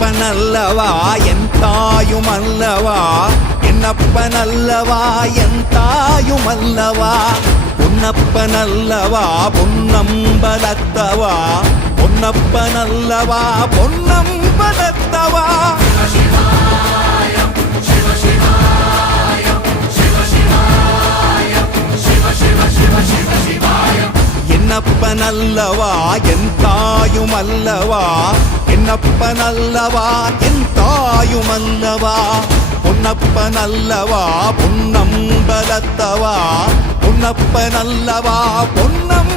என்னப்பனல்லவா என் தாயுமல்லவா, என்னப்பனல்லவா என் தாயுமல்லவா, பொன்னப்பனல்லவா பொன்னம்பலத்தவா, பொன்னப்பனல்லவா பொன்னம்பலத்தவா. என்னப்பனல்லவா என் தாயுமல்லவா, என்னப்பனல்லவா என் தாயுமல்லவா, பொன்னப்பனல்லவா பொன்னம்பலத்தவா, பொன்னப்பனல்லவா பொன்னம்